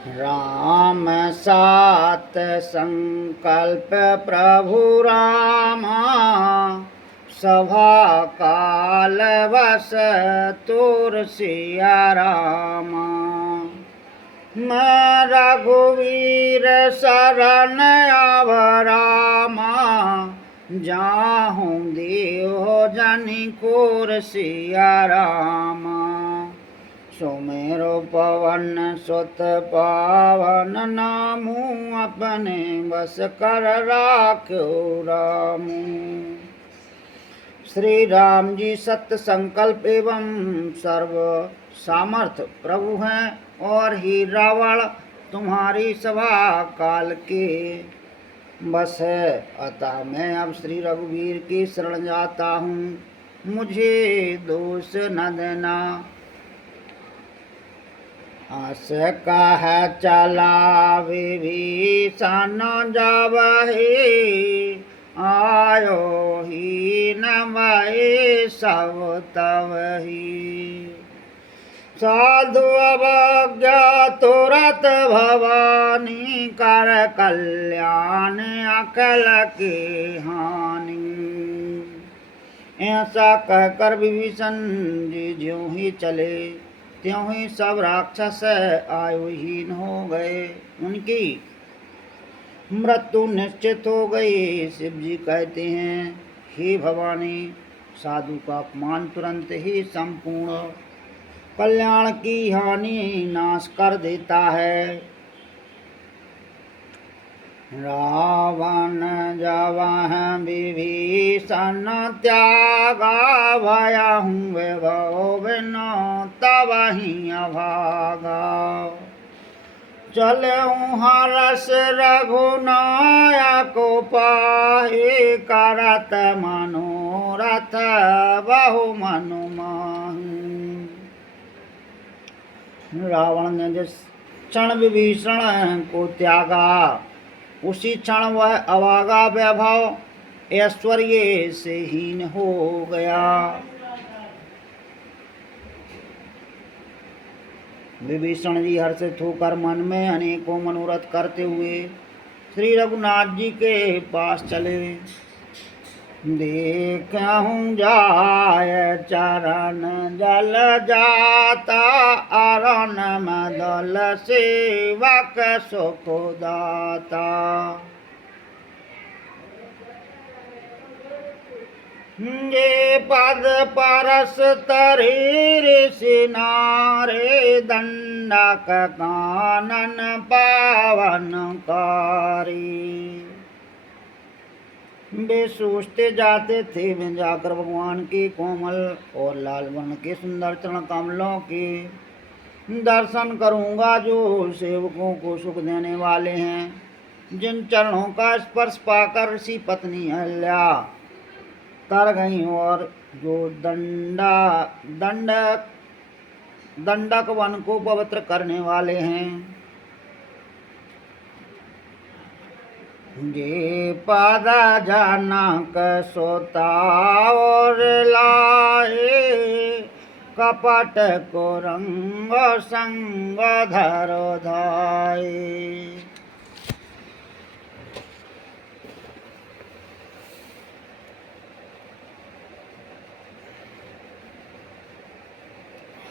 राम सात संकल्प प्रभु रामा, सभा काल बस तुर सिया रामा। मैं रघुवीर शरण आव रामा, जाहूँ देव जनि कोर सिया रामा। सुमेरो पवन सुत पावन, नामू अपने बस कर राख्यो रामू। श्री राम जी सत्य संकल्प एवं सर्व सामर्थ प्रभु हैं, और ही रावण तुम्हारी सभा काल के बस है। अतः मैं अब श्री रघुवीर की शरण जाता हूँ, मुझे दोष न देना। आस कह चला विभीषण जावहि, आयो ही न भय सब तवहि। साधु अवज्ञा तुरत भवानी, कर कल्याण अकल के हानि। ऐसा कहकर विभीषण जी ज्यों ही चले, त्यों ही सब राक्षस आयुहीन हो गए, उनकी मृत्यु निश्चित हो गई। शिव जी कहते हैं, हे भवानी, साधु का अपमान तुरंत ही संपूर्ण कल्याण की हानि नाश कर देता है। रावण जवह विभीषण त्यागा, भयहु विभव बिनु तबहि अभागा। चलऊँ हरष रघुनायक पाहि, करत मनोरथ बहु मनु माहि। रावण ने जिस क्षण विभीषण को त्यागा, उसी क्षण वह अभागा वैभव ऐश्वर्य से हीन हो गया। विभीषण जी हर्षित होकर मन में अनेकों मनोरथ करते हुए श्री रघुनाथ जी के पास चले। देखूं जाय चरण जल जाता, अरण मदल सेवक सुख दाता। ये पद परस तरी ऋषि नारे, दंडक कानन पावन कारी। वे सोचते जाते थे, वे जाकर भगवान के कोमल और लाल वर्ण के सुंदर चरण कमलों के दर्शन करूंगा, जो सेवकों को सुख देने वाले हैं। जिन चरणों का स्पर्श पाकर ऋषि पत्नी अहल्या तर गई, और जो दंडक वन को पवित्र करने वाले हैं। जे पद जनक सोता और लाए, कपट को रंग संग धरो धाये।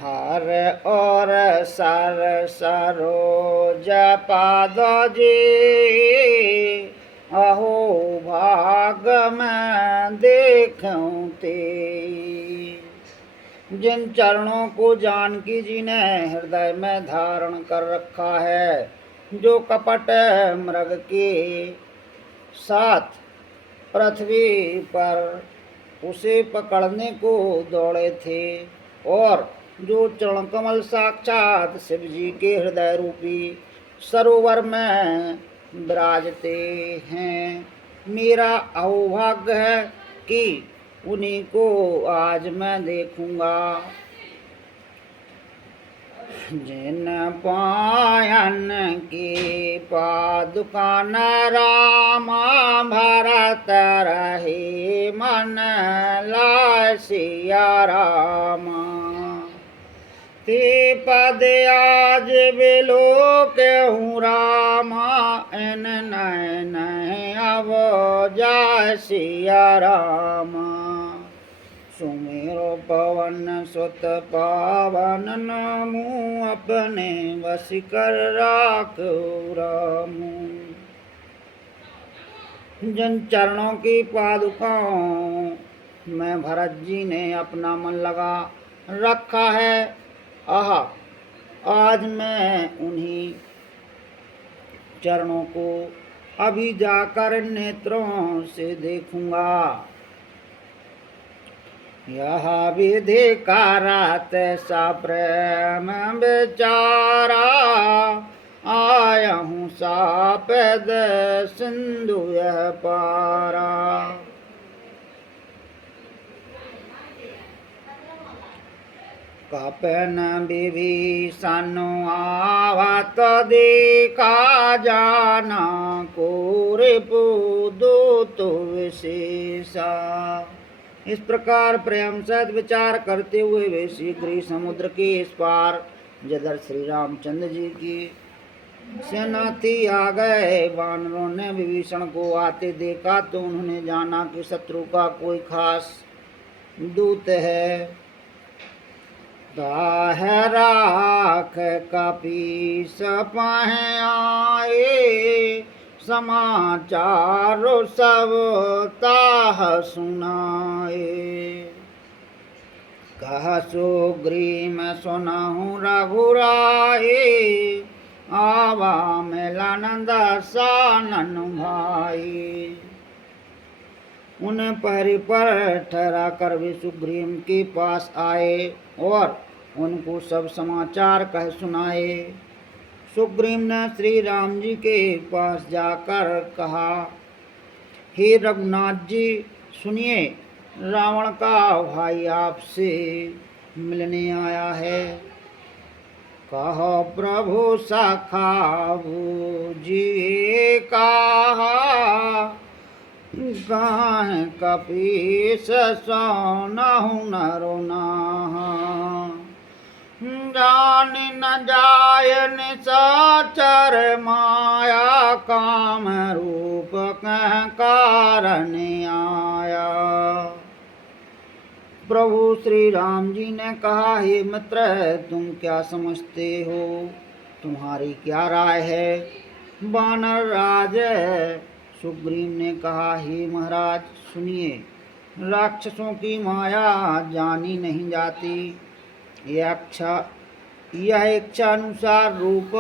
हर और सर सरोज पाद जी, अहो भाग में देखूं ते। जिन चरणों को जानकी जी ने हृदय में धारण कर रखा है, जो कपट मृग के साथ पृथ्वी पर उसे पकड़ने को दौड़े थे, और जो चरण कमल साक्षात शिव जी के हृदय रूपी सरोवर में विराजते हैं, मेरा अहोभाग्य है कि उन्हीं को आज मैं देखूंगा। जिन पायन की पादुका रामा, भरत रहे मन लाय सिया रामा। ते पद आज बिलो केहूँ रामा, एन नैन अब जाय सिया रामा। सुमेरो पवन सुत पावन नामू, अपने वश कर राखो रामू। जिन चरणों की पादुकाओं में भरत जी ने अपना मन लगा रखा है, आह आज मैं उन्हीं चरणों को अभी जाकर नेत्रों से देखूंगा। यह विधि कारत सा प्रेम बेचारा, आया हूँ सापेद सिंधु यह पारा। कपन विभीषण आवत देखा, जाना कोरिपु दूत विशेषा। इस प्रकार प्रेम सहित विचार करते हुए वे शीघ्र ही समुद्र के इस पार जिधर श्री रामचंद्र जी की सेना थी आ गए। वानरों ने विभीषण को आते देखा तो उन्होंने जाना कि शत्रु का कोई खास दूत है। ताह राख कपीस पाहे आए, समाचार सब ताह सुनाए। कह सुग्रीव सुनहु रघुराए, आवा मिलानंद सानन भाई। उन्हें पहरे पर ठहरा कर वे सुग्रीव के पास आए और उनको सब समाचार कह सुनाए। सुग्रीव ने श्री राम जी के पास जाकर कहा, हे रघुनाथ जी सुनिए, रावण का भाई आपसे मिलने आया है। कहो प्रभु सखाऊ जी कहा, गाह कपीस सोनहु नरो नाहा। जान न जाय निशाचर माया, काम रूप कह कारण आया। प्रभु श्री राम जी ने कहा, हे मित्र तुम क्या समझते हो, तुम्हारी क्या राय है। वानर राज सुग्रीव ने कहा, हे महाराज सुनिए, राक्षसों की माया जानी नहीं जाती। यह इच्छा अनुसार रूप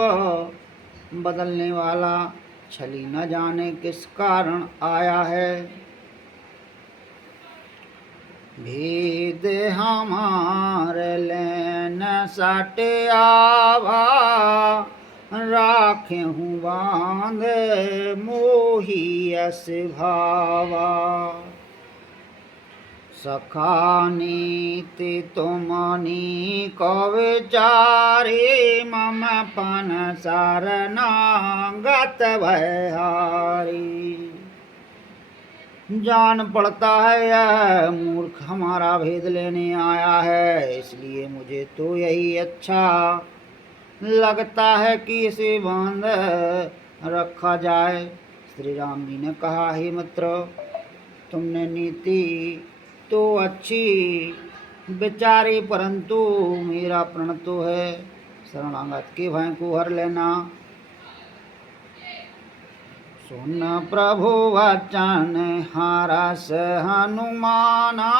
बदलने वाला छली न जाने किस कारण आया है। भेद हमारे लेन सटे आवा, राखे हूँ बांध मोही अस भावा। सखा नीति तुमनी को विचारी, मम पन शरणागत भयहारी। जान पड़ता है यह मूर्ख हमारा भेद लेने आया है, इसलिए मुझे तो यही अच्छा लगता है कि इसे बांध रखा जाए। श्री राम जी ने कहा, हे मित्र तुमने नीति तो अच्छी विचारी, परंतु मेरा प्रण तो है शरणागत के भय को हर लेना। सुन प्रभु वचन हरस हनुमाना,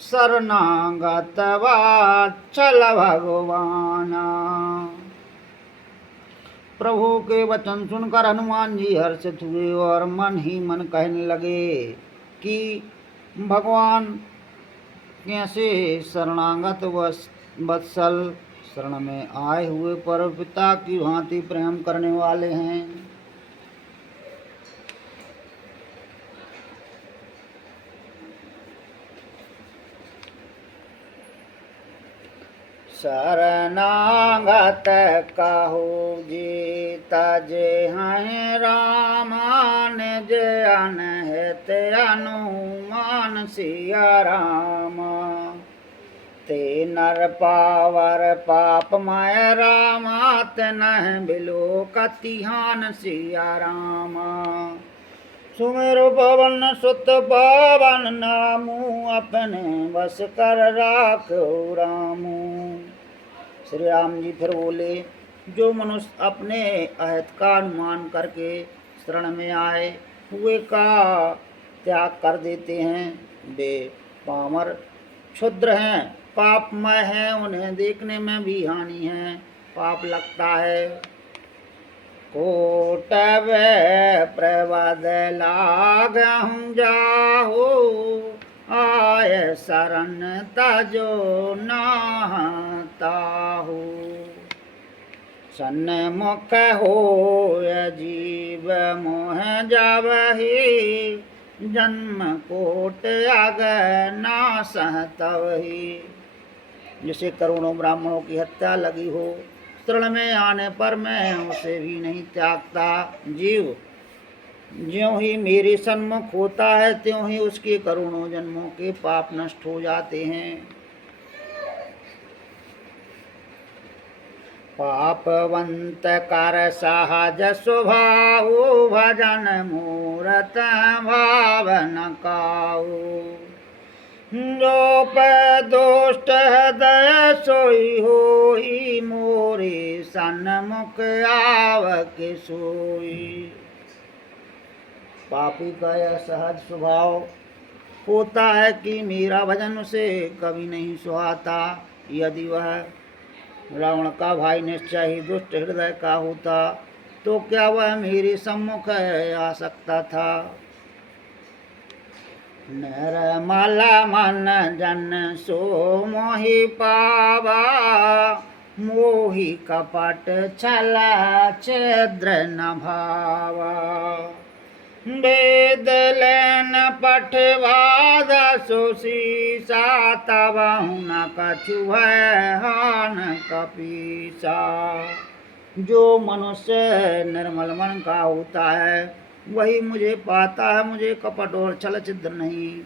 शरणागत वात्सल भगवाना। प्रभु के वचन सुनकर हनुमान जी हर्षित हुए और मन ही मन कहने लगे कि भगवान कैसे शरणागत वत्सल शरण में आए हुए पर पिता की भांति प्रेम करने वाले हैं। शरणागत कहु जी तजे हैं रामा, निज अनहित अनुमान सिया रामा। ते नर पावर पाप माय रामात नह बिलो कतिहान सिया रामा। सुमेरु पवन सुत पावन नामू अपने बस कर राखो रामू। श्री राम जी फिर बोले, जो मनुष्य अपने अहित का अनुमान करके शरण में आए हुए का त्याग कर देते हैं, वे पामर क्षुद्र हैं, पापमय हैं, उन्हें देखने में भी हानि है, पाप लगता है। कोटव प्रवद लागहु जाहु, आय शरण तजो नाहताहु। सन्मुख होय जीव मोह जावहि, जन्म कोट अग नासह तवहि। जिसे करोड़ों ब्राह्मणों की हत्या लगी हो, शरण में आने पर मैं उसे भी नहीं त्यागता। जीव ज्यों ही मेरे सन्मुख होता है, त्यों ही उसके करोड़ों जन्मों के पाप नष्ट हो जाते हैं। पापवंत कर सहज स्वभाव, भजन मूरत भावन काऊ। जो पे दोष्ट हृदय सोई होई, मोरे सन्मुख आवक सोई। पापी का यह सहज स्वभाव होता है कि मेरा भजन उसे कभी नहीं सुहाता। यदि वह रावण का भाई निश्चय ही दुष्ट हृदय का होता, तो क्या वह मेरे सम्मुख आ सकता था। निर्मल मन जन सो मोहि पावा, मोहि कपट छल छिद्र न भावा। वेद लेन पठवाद सुशीसा, तबहु न कछु है हान कपीसा। जो मनुष्य निर्मल मन का होता है, वही मुझे पाता है, मुझे कपट और छल छिद्र नहीं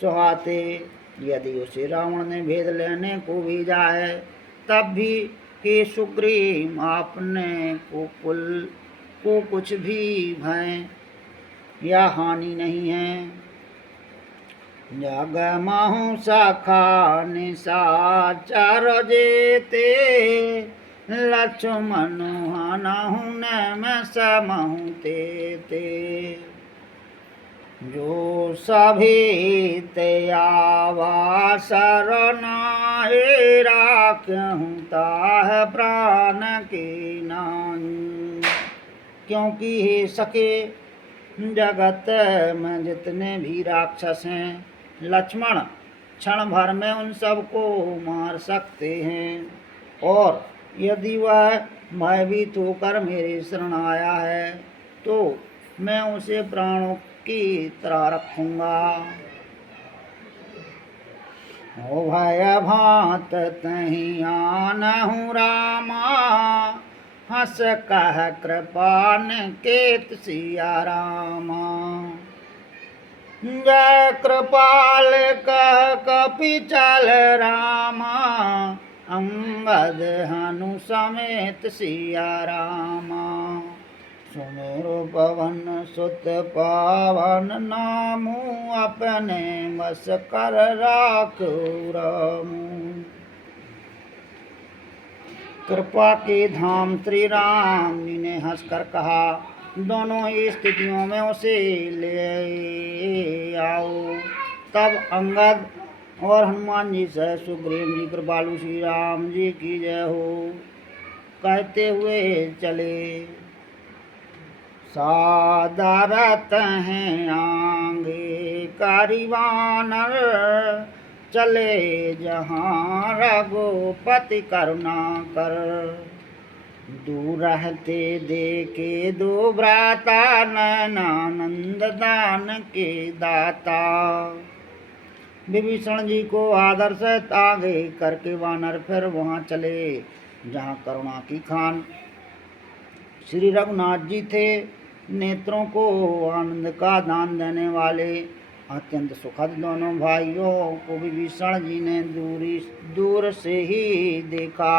सुहाते। यदि उसे रावण ने भेद लेने को भेजा है, तब भी हे सुग्रीव आपने को कुछ भी भय या हानि नहीं है। जग महु सखा निशाचर जेते, लक्ष्मण हनहु न समहु तेते। जो सभी ते आवा शरणाए, राखहु ताह प्राण के नाई। क्योंकि हे सखे, जगत में जितने भी राक्षस हैं, लक्ष्मण क्षण भर में उन सबको मार सकते हैं। और यदि वह भयभीत होकर मेरे शरण आया है, तो मैं उसे प्राणों की तरह रखूंगा। हो भय भात तहि आनहु रामा, हस कह कृपान केत सिया रामा। जय कृपाल कह कपिचल रामा, अंगद हनु समेत सिया रामा। सुमेरु पवन सुत पावन नामू, अपने बस कर राखो रामू। कृपा के धाम श्री राम जी ने हंसकर कहा, दोनों ही स्थितियों में उसे ले आओ। तब अंगद और हनुमान जी से सुग्रीव जी कृपालु श्री राम जी की जय हो कहते हुए चले। सादरत हैं आंगे कारिवानर, चले जहाँ रघुपति करुणा कर। दूर रहते देखे दो भ्राता, नैनानंद दान के दाता। विभीषण जी को आदर से आगे करके वानर फिर वहाँ चले जहाँ करुणा की खान श्री रघुनाथ जी थे। नेत्रों को आनंद का दान देने वाले अत्यंत सुखद दोनों भाइयों को विभीषण जी ने दूर से ही देखा।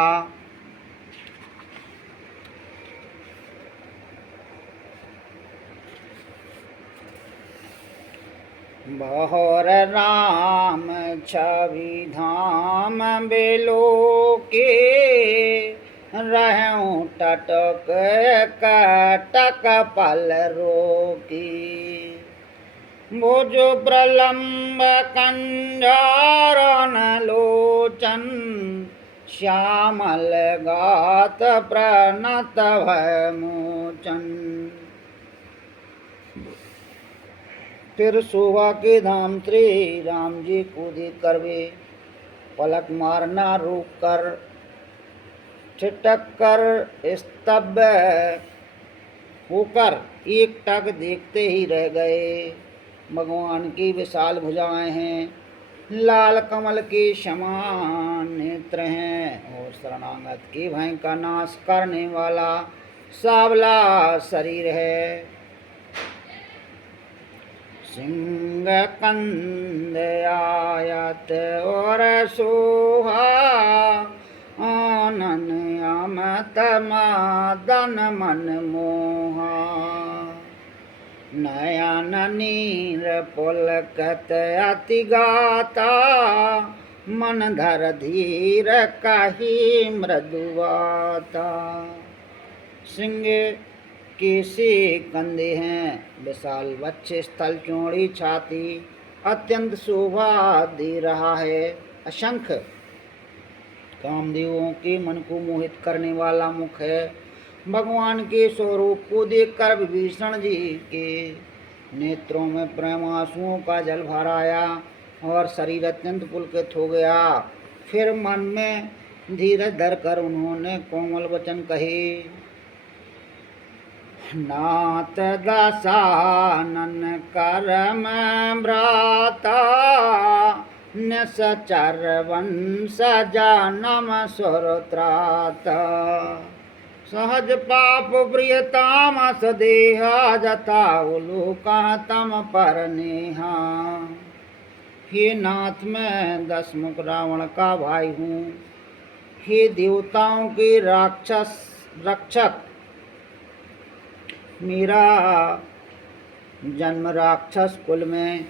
बहोर राम छवि धाम बेलो के रहूं टटक कटक पल रोकी। भुज प्रलम्ब कंजारन लोचन श्यामल गात प्रणत भय मोचन। फिर सुबह के धाम श्री राम जी कूदे करवे, पलक मारना रोक कर ठिठक कर स्तब्ध होकर एक टक देखते ही रह गए। भगवान की विशाल भुजाएं हैं, लाल कमल के समान नेत्र हैं और शरणागत के भय का नाश करने वाला सावला शरीर है। सिंह कंद आयत और सोहा आनन अमत मदन मन मोहा। नयन नीर पुलकत अति गाता मन धर धीर कही मृदुवाता। सिंह कैसे कंधे हैं, विशाल वक्ष स्थल चौड़ी छाती अत्यंत शोभा दे रहा है। असंख कामदेवों के मन को मोहित करने वाला मुख है। भगवान के स्वरूप को देखकर विभीषण जी के नेत्रों में प्रेम आंसुओं का जल भर आया और शरीर अत्यंत पुलकित हो गया। फिर मन में धीरज धरकर उन्होंने कोमल वचन कहे। नाथ दशानन करम भ्राता निसचर वंश जनम सुरत्राता। सहज पाप प्रियतामस देहा जता उलूका तम पर नेहा। हे नाथ मैं 10 मुख रावण का भाई हूँ। हे देवताओं के राक्षस रक्षक, मेरा जन्म राक्षस कुल में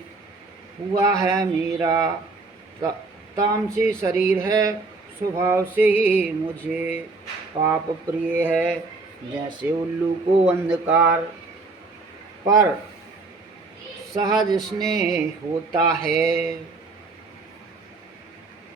हुआ है। मेरा तामसी शरीर है, स्वभाव से ही मुझे पाप प्रिय है। जैसे उल्लू को अंधकार पर सहज स्नेह होता है,